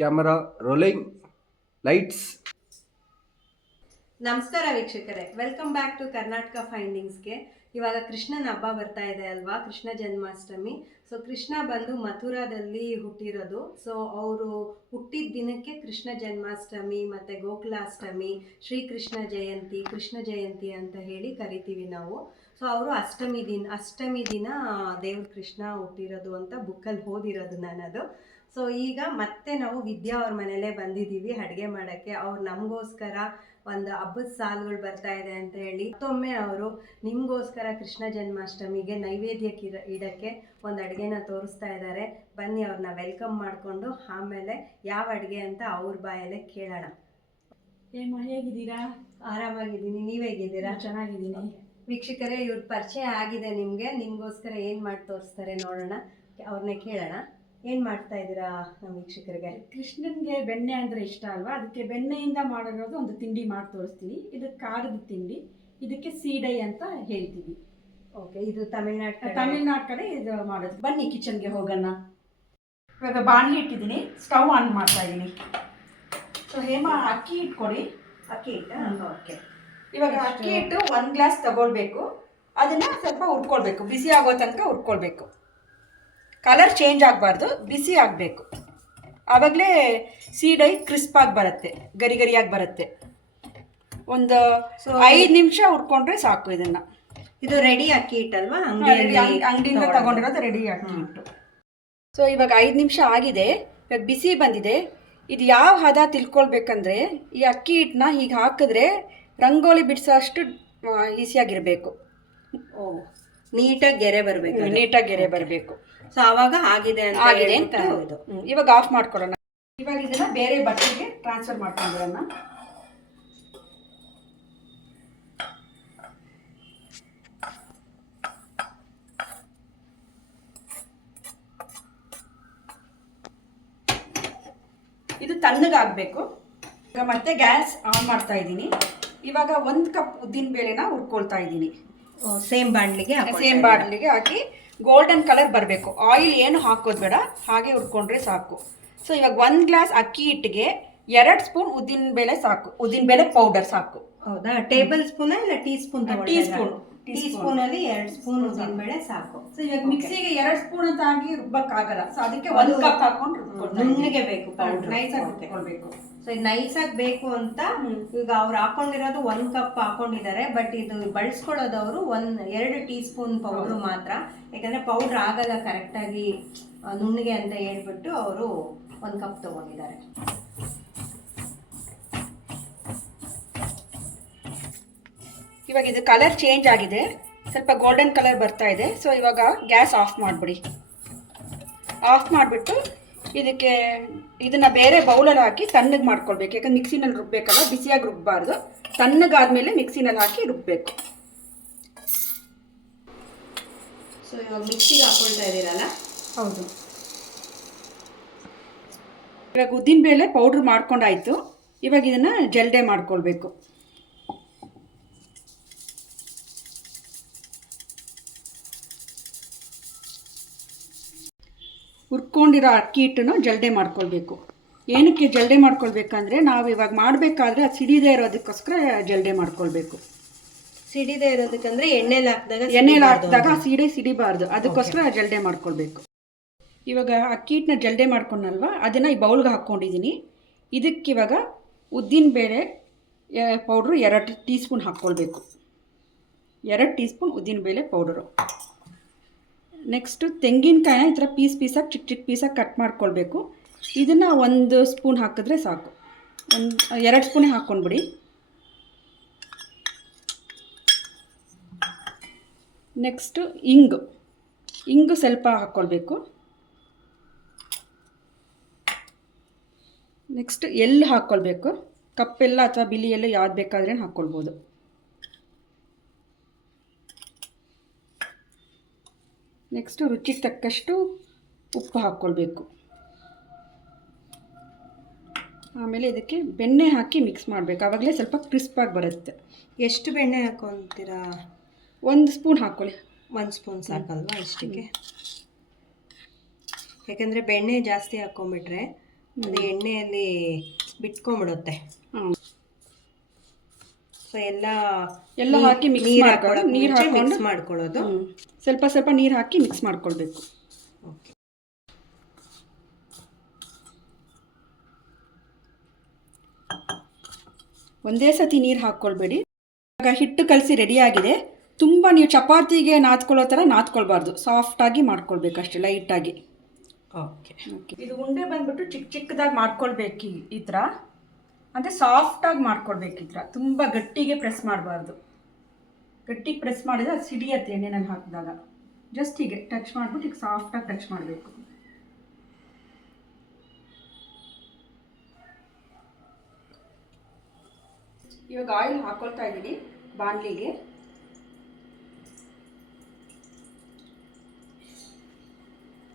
Camera rolling lights. ನಮಸ್ಕಾರ ವೀಕ್ಷಕರೇ, welcome back to Karnataka ಫೈಂಡಿಂಗ್ಸ್ಗೆ. ಇವಾಗ ಕೃಷ್ಣನ ಹಬ್ಬ ಬರ್ತಾ ಇದೆ ಅಲ್ವಾ, ಕೃಷ್ಣ ಜನ್ಮಾಷ್ಟಮಿ. ಸೊ ಕೃಷ್ಣ ಬಂದು ಮಥುರಾದಲ್ಲಿ ಹುಟ್ಟಿರೋದು. ಸೊ ಅವರು ಹುಟ್ಟಿದ ದಿನಕ್ಕೆ ಕೃಷ್ಣ ಜನ್ಮಾಷ್ಟಮಿ, ಮತ್ತು ಗೋಕುಲಾಷ್ಟಮಿ, ಶ್ರೀಕೃಷ್ಣ ಜಯಂತಿ, ಕೃಷ್ಣ ಜಯಂತಿ ಅಂತ ಹೇಳಿ ಕರಿತೀವಿ ನಾವು. ಸೊ ಅವರು ಅಷ್ಟಮಿ ದಿನ ಅಷ್ಟಮಿ ದಿನ ದೇವ್ರ ಕೃಷ್ಣ ಹುಟ್ಟಿರೋದು ಅಂತ ಬುಕ್ಕಲ್ಲಿ ಓದಿರೋದು ನಾನದು. ಸೊ ಈಗ ಮತ್ತೆ ನಾವು ವಿದ್ಯಾ ಅವ್ರ ಮನೇಲೇ ಬಂದಿದ್ದೀವಿ ಅಡುಗೆ ಮಾಡೋಕ್ಕೆ. ಅವ್ರು ನಮಗೋಸ್ಕರ ಒಂದು ಹಬ್ಬದ ಸಾಲುಗಳು ಬರ್ತಾ ಇದೆ ಅಂತ ಹೇಳಿ ಮತ್ತೊಮ್ಮೆ ಅವರು ನಿಮಗೋಸ್ಕರ ಕೃಷ್ಣ ಜನ್ಮಾಷ್ಟಮಿಗೆ ನೈವೇದ್ಯಕ್ಕೆ ಇಡೋಕ್ಕೆ ಇಡಕ್ಕೆ ಒಂದು ಅಡುಗೆನ ತೋರಿಸ್ತಾ ಇದ್ದಾರೆ. ಬನ್ನಿ ಅವ್ರನ್ನ ವೆಲ್ಕಮ್ ಮಾಡಿಕೊಂಡು ಆಮೇಲೆ ಯಾವ ಅಡುಗೆ ಅಂತ ಅವ್ರ ಬಾಯಲ್ಲೇ ಕೇಳೋಣ. ಏಮ್ಮ ಹೇಗಿದ್ದೀರಾ? ಆರಾಮಾಗಿದ್ದೀನಿ. ನೀವು ಹೇಗಿದ್ದೀರಾ? ಚೆನ್ನಾಗಿದ್ದೀನಿ. ವೀಕ್ಷಕರೇ ಇವ್ರ ಪರಿಚಯ ಆಗಿದೆ ನಿಮಗೆ. ನಿಮಗೋಸ್ಕರ ಏನು ಮಾಡಿ ತೋರಿಸ್ತಾರೆ ನೋಡೋಣ. ಅವ್ರನ್ನೇ ಕೇಳೋಣ. ಏನು ಮಾಡ್ತಾ ಇದ್ದೀರಾ ನಮ್ಮ ವೀಕ್ಷಕರಿಗೆ? ಕೃಷ್ಣನ್ಗೆ ಬೆಣ್ಣೆ ಅಂದ್ರೆ ಇಷ್ಟ ಅಲ್ವಾ? ಅದಕ್ಕೆ ಬೆಣ್ಣೆಯಿಂದ ಮಾಡಿರೋದು ಒಂದು ತಿಂಡಿ ಮಾಡಿ ತೋರಿಸ್ತೀನಿ. ಇದು ಖಾರದ ತಿಂಡಿ. ಇದಕ್ಕೆ ಸೀಡೈ ಅಂತ ಹೇಳ್ತೀವಿ. ಓಕೆ ಇದು ತಮಿಳ್ನಾಡು. ತಮಿಳ್ನಾಡು ಕಡೆ ಇದು ಮಾಡೋದು. ಬನ್ನಿ ಕಿಚನ್ಗೆ ಹೋಗೋಣ. ಇವಾಗ ಬಾಣಲಿ ಇಟ್ಟಿದ್ದೀನಿ. ಸ್ಟವ್ ಆನ್ ಮಾಡ್ತಾ ಇದ್ದೀನಿ. ಸೊ ಹೇಮ ಅಕ್ಕಿ ಇಟ್ಕೊಡಿ. ಅಕ್ಕಿ ಹಿಟ್ಟು ಓಕೆ ಇವಾಗ ಅಕ್ಕಿ ಹಿಟ್ಟು ಒಂದು ಗ್ಲಾಸ್ ತಗೊಳ್ಬೇಕು. ಅದನ್ನ ಸ್ವಲ್ಪ ಹುರ್ಕೊಳ್ಬೇಕು. ಬಿಸಿ ಆಗೋ ತನಕ ಹುರ್ಕೊಳ್ಬೇಕು. ಕಲರ್ ಚೇಂಜ್ ಆಗಬಾರ್ದು ಬಿಸಿ ಆಗಬೇಕು. ಆವಾಗಲೇ ಸೀಡೈ ಕ್ರಿಸ್ಪಾಗಿ ಬರುತ್ತೆ ಗರಿ ಗರಿಯಾಗಿ ಬರುತ್ತೆ. ಒಂದು ಐದು ನಿಮಿಷ ಹುರ್ಕೊಂಡ್ರೆ ಸಾಕು ಇದನ್ನ. ಇದು ರೆಡಿ ಅಕ್ಕಿ ಹಿಟ್ಟಲ್ವಾ ಅಂಗಡಿಯಿಂದ ಅಂಗಡಿಯಿಂದ ತಗೊಂಡಿರೋದು? ರೆಡಿ ಅಕ್ಕಿ ಹಿಟ್ಟು ಸೊ ಇವಾಗ ಐದು ನಿಮಿಷ ಆಗಿದೆ ಇವಾಗ ಬಿಸಿ ಬಂದಿದೆ. ಇದು ಯಾವ ಹದ ತಿಳ್ಕೊಳ್ಬೇಕಂದ್ರೆ ಈ ಅಕ್ಕಿ ಹಿಟ್ಟನ್ನ ಹೀಗೆ ಹಾಕಿದ್ರೆ ರಂಗೋಲಿ ಬಿಡಿಸೋ ಅಷ್ಟು ಈಸಿಯಾಗಿರಬೇಕು. ಓ ನೀಟಾಗಿ ಗೆರೆ ಬರಬೇಕು ನೀಟಾಗಿ ಗೆರೆ ಬರಬೇಕು. ಸೊ ಅವಾಗ ಆಗಿದೆ ಅಂತ ಆಗಿದೆ ಅಂತ ಹೌದು. ಇವಾಗ ಆಫ್ ಮಾಡ್ಕೊಳ್ಳೋಣ. ಇವಾಗ ಇದನ್ನ ಬೇರೆ ಬಟ್ಟೆಗೆ ಟ್ರಾನ್ಸ್ಫರ್ ಮಾಡ್ಕೊಂಡ್ಬಿಡೋಣ ಇದು ತಣ್ಣಗಾಗಬೇಕು. ಈಗ ಮತ್ತೆ ಗ್ಯಾಸ್ ಆನ್ ಮಾಡ್ತಾ ಇದ್ದೀನಿ. ಇವಾಗ ಒಂದು ಕಪ್ ಉದ್ದಿನ ಬೇಳೆನ ಹುರ್ಕೊಳ್ತಾ ಇದ್ದೀನಿ. ಸೇಮ್ ಬಾಣ್ಲಿಗೆ ಸೇಮ್ ಬಾಂಡ್ಲಿಗೆ ಹಾಕಿ ಗೋಲ್ಡನ್ ಕಲರ್ ಬರಬೇಕು. ಆಯಿಲ್ ಏನು ಹಾಕೋದು ಬೇಡ ಹಾಗೆ ಹುರ್ಕೊಂಡ್ರೆ ಸಾಕು. ಸೊ ಇವಾಗ ಒಂದು ಗ್ಲಾಸ್ ಅಕ್ಕಿ ಹಿಟ್ಟಿಗೆ ಎರಡು ಸ್ಪೂನ್ ಉದ್ದಿನ ಬೇಳೆ ಸಾಕು. ಉದ್ದಿನ ಬೇಳೆ ಪೌಡರ್ ಸಾಕು. ಹೌದಾ? ಟೇಬಲ್ ಸ್ಪೂನ್ ಇಲ್ಲ tea spoon tea spoon. Tea spoon ಅಲ್ಲಿ ಎರಡು ಸ್ಪೂನ್ ಉದ್ದಿನ ಬೇಳೆ ಸಾಕು. ಸೊ ಇವಾಗ ಮಿಕ್ಸಿಗೆ ಎರಡು ಸ್ಪೂನ್ ಅಂತ ಆಗಿ ರುಬ್ಬಕ್ಕಾಗಲ್ಲ ಸೊ ಅದಕ್ಕೆ ಒಂದು ಕಪ್ ಹಾಕೊಂಡು ನುಣ್ಣಗೆ ಬೇಕು. ಪೌಡರ್ ನೈಸ್ ಆಗಿ ಸೊ ಇದು ನೈಸಾಗಿ ಬೇಕು ಅಂತ ಈಗ ಅವ್ರು ಹಾಕೊಂಡಿರೋದು ಒಂದು ಕಪ್ ಹಾಕೊಂಡಿದ್ದಾರೆ ಬಟ್ ಇದು ಬಳಸ್ಕೊಳ್ಳೋದವರು ಒಂದ್ ಎರಡು ಟೀ ಸ್ಪೂನ್ ಪೌಡ್ರು ಮಾತ್ರ. ಯಾಕಂದ್ರೆ ಪೌಡ್ರ್ ಆಗಲ್ಲ ಕರೆಕ್ಟಾಗಿ ನುಣ್ಣಗೆ ಅಂತ ಹೇಳ್ಬಿಟ್ಟು ಅವರು ಒಂದು ಕಪ್ ತಗೊಂಡಿದ್ದಾರೆ. ಇವಾಗ ಇದು ಕಲರ್ ಚೇಂಜ್ ಆಗಿದೆ. ಸ್ವಲ್ಪ ಗೋಲ್ಡನ್ ಕಲರ್ ಬರ್ತಾ ಇದೆ. ಸೊ ಇವಾಗ ಗ್ಯಾಸ್ ಆಫ್ ಮಾಡಿಬಿಡಿ. ಆಫ್ ಮಾಡಿಬಿಟ್ಟು ಇದಕ್ಕೆ ಇದನ್ನ ಬೇರೆ ಬೌಲಲ್ಲಿ ಹಾಕಿ ತಣ್ಣಗೆ ಮಾಡ್ಕೊಳ್ಬೇಕು. ಯಾಕಂದ್ರೆ ಮಿಕ್ಸಿನಲ್ಲಿ ರುಬ್ಬೇಕಲ್ಲ ಬಿಸಿಯಾಗಿ ರುಬ್ಬಾರ್ದು. ತಣ್ಣಗಾದ್ಮೇಲೆ ಮಿಕ್ಸಿನಲ್ಲಿ ಹಾಕಿ ರುಬ್ಬಬೇಕು ಸೊ ಇವಾಗ ಮಿಕ್ಸಿಗೆ ಹಾಕೊಳ್ತಾ ಇದ್ದೀರಲ್ಲ? ಹೌದು. ಇವಾಗ ಉದ್ದಿನ ಬೇಳೆ ಪೌಡ್ರ್ ಮಾಡ್ಕೊಂಡಾಯ್ತು. ಇವಾಗ ಇದನ್ನು ಜಲ್ಡೆ ಮಾಡ್ಕೊಳ್ಬೇಕು. ಹುರ್ಕೊಂಡಿರೋ ಅಕ್ಕಿ ಹಿಟ್ಟನ್ನು ಜಲ್ಡೆ ಮಾಡ್ಕೊಳ್ಬೇಕು. ಏನಕ್ಕೆ ಜಲ್ಡೆ ಮಾಡ್ಕೊಳ್ಬೇಕಂದ್ರೆ ನಾವು ಇವಾಗ ಮಾಡಬೇಕಾದ್ರೆ ಅದು ಸಿಡಿದೇ ಇರೋದಕ್ಕೋಸ್ಕರ ಜಲ್ಡೆ ಮಾಡ್ಕೊಳ್ಬೇಕು. ಸಿಡಿದೇ ಇರೋದಕ್ಕಂದ್ರೆ ಎಣ್ಣೆಲಿ ಹಾಕಿದಾಗ ಎಣ್ಣೆಲಿ ಹಾಕಿದಾಗ ಸಿಡಿ ಸಿಡಿಬಾರ್ದು. ಅದಕ್ಕೋಸ್ಕರ ಜಲ್ಡೆ ಮಾಡ್ಕೊಳ್ಬೇಕು. ಇವಾಗ ಅಕ್ಕಿ ಹಿಟ್ಟನ್ನ ಜಲ್ಡೆ ಮಾಡ್ಕೊಂಡಲ್ವ? ಅದನ್ನು ಈ ಬೌಲ್ಗೆ ಹಾಕ್ಕೊಂಡಿದ್ದೀನಿ ಇದಕ್ಕಿವಾಗ ಉದ್ದಿನ ಬೇಳೆ ಪೌಡ್ರು ಎರಡು ಟೀ ಸ್ಪೂನ್ ಹಾಕ್ಕೊಳ್ಬೇಕು. ಎರಡು ಟೀ ಸ್ಪೂನ್ ಉದ್ದಿನ ಬೇಳೆ ಪೌಡರು. ನೆಕ್ಸ್ಟು ತೆಂಗಿನಕಾಯಿನ ಈ ಥರ ಪೀಸ್ ಪೀಸಾಗಿ, ಚಿಕ್ಕ ಚಿಕ್ಕ ಪೀಸಾಗಿ ಕಟ್ ಮಾಡ್ಕೊಳ್ಬೇಕು. ಇದನ್ನು ಒಂದು ಸ್ಪೂನ್ ಹಾಕಿದ್ರೆ ಸಾಕು. ಒಂದು, ಎರಡು ಸ್ಪೂನೇ ಹಾಕ್ಕೊಂಡ್ಬಿಡಿ. ನೆಕ್ಸ್ಟು ಇಂಗು. ಇಂಗು ಸ್ವಲ್ಪ ಹಾಕ್ಕೊಳ್ಬೇಕು. ನೆಕ್ಸ್ಟ್ ಎಲ್ಲಿ ಹಾಕ್ಕೊಳ್ಬೇಕು. ಕಪ್ಪೆಲ್ಲ ಅಥವಾ ಬಿಳಿ ಎಲ್ಲ ಯಾವ್ದು ಬೇಕಾದ್ರೆ ಹಾಕ್ಕೊಳ್ಬೋದು. ನೆಕ್ಸ್ಟು ರುಚಿಗೆ ತಕ್ಕಷ್ಟು ಉಪ್ಪು ಹಾಕ್ಕೊಳ್ಬೇಕು. ಆಮೇಲೆ ಇದಕ್ಕೆ ಬೆಣ್ಣೆ ಹಾಕಿ ಮಿಕ್ಸ್ ಮಾಡಬೇಕು. ಆವಾಗಲೇ ಸ್ವಲ್ಪ ಕ್ರಿಸ್ಪಾಗಿ ಬರುತ್ತೆ. ಎಷ್ಟು ಬೆಣ್ಣೆ ಹಾಕೊತೀರಾ? ಒಂದು ಸ್ಪೂನ್ ಹಾಕ್ಕೊಳ್ಳಿ. ಒಂದು ಸ್ಪೂನ್ ಸಾಕಲ್ವಾ ಇಷ್ಟಕ್ಕೆ ಯಾಕೆಂದರೆ ಬೆಣ್ಣೆ ಜಾಸ್ತಿ ಹಾಕ್ಕೊಂಬಿಟ್ರೆ ಅದು ಎಣ್ಣೆಯಲ್ಲಿ ಬಿಟ್ಕೊಂಬಿಡುತ್ತೆ ಹ್ಮ್. ಸೊ ಎಲ್ಲ ಎಲ್ಲ ಹಾಕಿ ಮಿಕ್ಸ್ ಮಾಡ್ಕೊಳ್ಳೋದು ನೀರು ಹಾಕಿ ಮಿಕ್ಸ್ ಮಾಡ್ಕೊಳ್ಳೋದು. ಸ್ವಲ್ಪ ಸ್ವಲ್ಪ ನೀರು ಹಾಕಿ ಮಿಕ್ಸ್ ಮಾಡ್ಕೊಳ್ಬೇಕು. ಓಕೆ. ಒಂದೇ ಸತಿ ನೀರು ಹಾಕ್ಕೊಳ್ಬೇಡಿ. ಆಗ ಹಿಟ್ಟು ಕಲಸಿ ರೆಡಿಯಾಗಿದೆ ತುಂಬ ನೀವು ಚಪಾತಿಗೆ ನಾದ್ಕೊಳ್ಳೋ ಥರ ನಾದ್ಕೊಳ್ಬಾರ್ದು. ಸಾಫ್ಟಾಗಿ ಮಾಡ್ಕೊಳ್ಬೇಕು ಅಷ್ಟೇ ಲೈಟಾಗಿ ಓಕೆ. ಇದು ಉಂಡೆ ಬಂದ್ಬಿಟ್ಟು ಚಿಕ್ಕ ಚಿಕ್ಕದಾಗಿ ಮಾಡ್ಕೊಳ್ಬೇಕು ಈ- ಈ ಥರ ಅಂದರೆ ಸಾಫ್ಟಾಗಿ ಮಾಡ್ಕೊಡ್ಬೇಕಿದ್ರ ತುಂಬ ಗಟ್ಟಿಗೆ ಪ್ರೆಸ್ ಮಾಡಬಾರ್ದು. ಗಟ್ಟಿಗೆ ಪ್ರೆಸ್ ಮಾಡಿದ್ರೆ ಅದು ಸಿಡಿಯತ್ತೆ ಎಣ್ಣೆನಲ್ಲಿ ಹಾಕಿದಾಗ. ಜಸ್ಟ್ ಹೀಗೆ ಟಚ್ ಮಾಡಿಬಿಟ್ಟು ಈಗ ಸಾಫ್ಟಾಗಿ ಟಚ್ ಮಾಡಬೇಕು. ಇವಾಗ ಆಯಿಲ್ ಹಾಕೊಳ್ತಾ ಇದ್ದೀನಿ ಬಾಣಲಿಗೆ.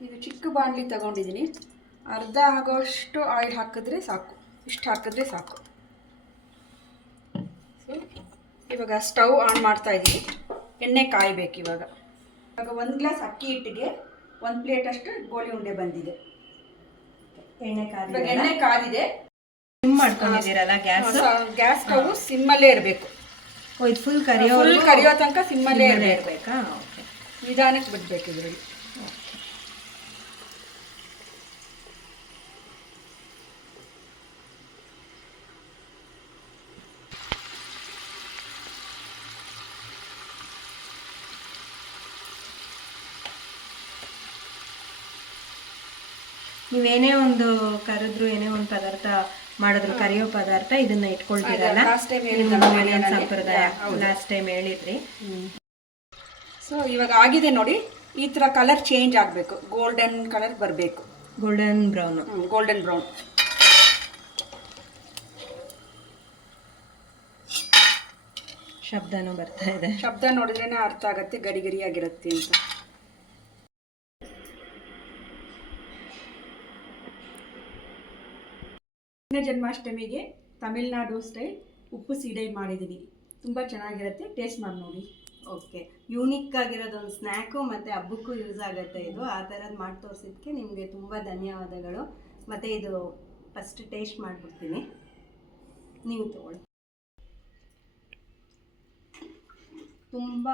ಇದು ಚಿಕ್ಕ ಬಾಣಲಿ ತಗೊಂಡಿದ್ದೀನಿ. ಅರ್ಧ ಆಗೋಷ್ಟು ಆಯಿಲ್ ಹಾಕಿದ್ರೆ ಸಾಕು. ಇಷ್ಟು ಹಾಕಿದ್ರೆ ಸಾಕು. ಸೊ ಇವಾಗ ಸ್ಟವ್ ಆನ್ ಮಾಡ್ತಾ ಇದ್ದೀನಿ. ಎಣ್ಣೆ ಕಾಯಬೇಕು ಇವಾಗ. ಇವಾಗ ಒಂದು ಗ್ಲಾಸ್ ಅಕ್ಕಿ ಹಿಟ್ಟಿಗೆ ಒಂದು ಪ್ಲೇಟ್ ಅಷ್ಟು ಗೋಳಿ ಉಂಡೆ ಬಂದಿದೆ. ಎಣ್ಣೆ ಇವಾಗ ಕಾದ ಎಣ್ಣೆ ಕಾದಿದೆ. ಸಿಮ್ ಮಾಡ್ಕೊಂಡಿದ್ದೀರಲ್ಲ ಗ್ಯಾಸ್? ಗ್ಯಾಸ್ ಸ್ಟವ್ ಸಿಮ್ಮಲ್ಲೇ ಇರಬೇಕು. ಇದು ಫುಲ್ ಕರಿಯೋ ಫುಲ್ ಕರಿಯೋ ತನಕ ಸಿಮ್ಮಲ್ಲೇ ಇರಬೇಕು. ನಿಧಾನಕ್ಕೆ ಬಿಡಬೇಕು ಇದರಲ್ಲಿ. ನೀವೇನೇ ಒಂದು ಕರೆದ್ರು ಏನೇ ಒಂದು ಪದಾರ್ಥ ಮಾಡಿದ್ರು ಕರಿಯೋ ಪದಾರ್ಥ ಇದನ್ನ ಇಟ್ಕೊಳ್ತೀರಲ್ಲ. ಸಂಪ್ರದಾಯ? ಲಾಸ್ಟ್ ಟೈಮ್ ಹೇಳಿದ್ರಿ. ಸೊ ಇವಾಗ ಆಗಿದೆ ನೋಡಿ ಈ ತರ ಕಲರ್ ಚೇಂಜ್ ಆಗಬೇಕು. ಗೋಲ್ಡನ್ ಕಲರ್ ಬರಬೇಕು. ಗೋಲ್ಡನ್ ಬ್ರೌನ್ ಗೋಲ್ಡನ್ ಬ್ರೌನ್ ಶಬ್ದನೂ ಬರ್ತಾ ಇದೆ. ಶಬ್ದ ನೋಡಿದ್ರೆ ಅರ್ಥ ಆಗತ್ತೆ ಗಡಿ ಗರಿಯಾಗಿರುತ್ತೆ ಅಂತ. ಕೃಷ್ಣ ಜನ್ಮಾಷ್ಟಮಿಗೆ ತಮಿಳ್ನಾಡು ಸ್ಟೈಲ್ ಉಪ್ಪು ಸೀಡೈ ಮಾಡಿದ್ದೀನಿ. ತುಂಬ ಚೆನ್ನಾಗಿರುತ್ತೆ ಟೇಸ್ಟ್ ಮಾಡಿ ನೋಡಿ. ಓಕೆ ಯೂನಿಕ್ ಆಗಿರೋದು ಒಂದು ಸ್ನ್ಯಾಕು ಮತ್ತು ಹಬ್ಬಕ್ಕೂ ಯೂಸ್ ಆಗುತ್ತೆ ಇದು. ಆ ಥರದ್ದು ಮಾಡಿ ತೋರಿಸಿದ್ದಕ್ಕೆ ನಿಮಗೆ ತುಂಬ ಧನ್ಯವಾದಗಳು. ಮತ್ತು ಇದು ಫಸ್ಟ್ ಟೇಸ್ಟ್ ಮಾಡಿಬಿಡ್ತೀನಿ. ನೀವು ತಗೊಳ್ಳಿ. ತುಂಬ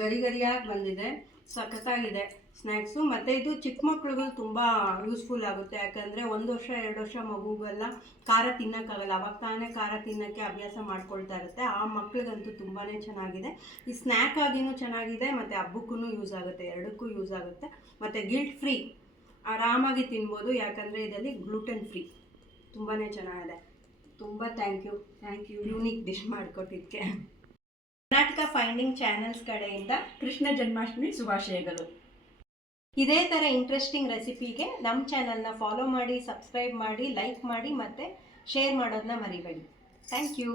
ಗರಿ ಗರಿಯಾಗಿ ಬಂದಿದೆ. ಸಖತ್ತಾಗಿದೆ. ಸ್ನ್ಯಾಕ್ಸು ಮತ್ತು ಇದು ಚಿಕ್ಕ ಮಕ್ಳಿಗೂ ತುಂಬ ಯೂಸ್ಫುಲ್ ಆಗುತ್ತೆ. ಯಾಕಂದರೆ ಒಂದು ವರ್ಷ, ಎರಡು ವರ್ಷ ಮಗುಗೆಲ್ಲ ಖಾರ ತಿನ್ನೋಕ್ಕಾಗಲ್ಲ. ಅವಾಗ ತಾನೇ ಖಾರ ತಿನ್ನೋಕ್ಕೆ ಅಭ್ಯಾಸ ಮಾಡ್ಕೊಳ್ತಾ ಇರುತ್ತೆ. ಆ ಮಕ್ಳಿಗಂತೂ ತುಂಬಾ ಚೆನ್ನಾಗಿದೆ. ಈ ಸ್ನ್ಯಾಕ್ ಆಗಿನೂ ಚೆನ್ನಾಗಿದೆ, ಮತ್ತು ಹಬ್ಬಕ್ಕೂ ಯೂಸ್ ಆಗುತ್ತೆ. ಎರಡಕ್ಕೂ ಯೂಸ್ ಆಗುತ್ತೆ. ಮತ್ತು ಗಿಲ್ಟ್ ಫ್ರೀ ಆರಾಮಾಗಿ ತಿನ್ಬೋದು. ಯಾಕಂದರೆ ಇದರಲ್ಲಿ ಗ್ಲೂಟನ್ ಫ್ರೀ ತುಂಬಾ ಚೆನ್ನಾಗಿದೆ. ತುಂಬ thank you thank you unique dish ಮಾಡಿಕೊಟ್ಟಿದ್ದಕ್ಕೆ. Karnataka finding channels ಕಡೆಯಿಂದ ಕೃಷ್ಣ ಜನ್ಮಾಷ್ಟಮಿ ಶುಭಾಶಯಗಳು. ಇದೇ ಥರ ಇಂಟ್ರೆಸ್ಟಿಂಗ್ ರೆಸಿಪಿಗೆ ನಮ್ಮ ಚಾನಲ್ನ ಫಾಲೋ ಮಾಡಿ ಸಬ್ಸ್ಕ್ರೈಬ್ ಮಾಡಿ ಲೈಕ್ ಮಾಡಿ ಮತ್ತು ಶೇರ್ ಮಾಡೋದನ್ನ ಮರಿಬೇಡಿ. Thank you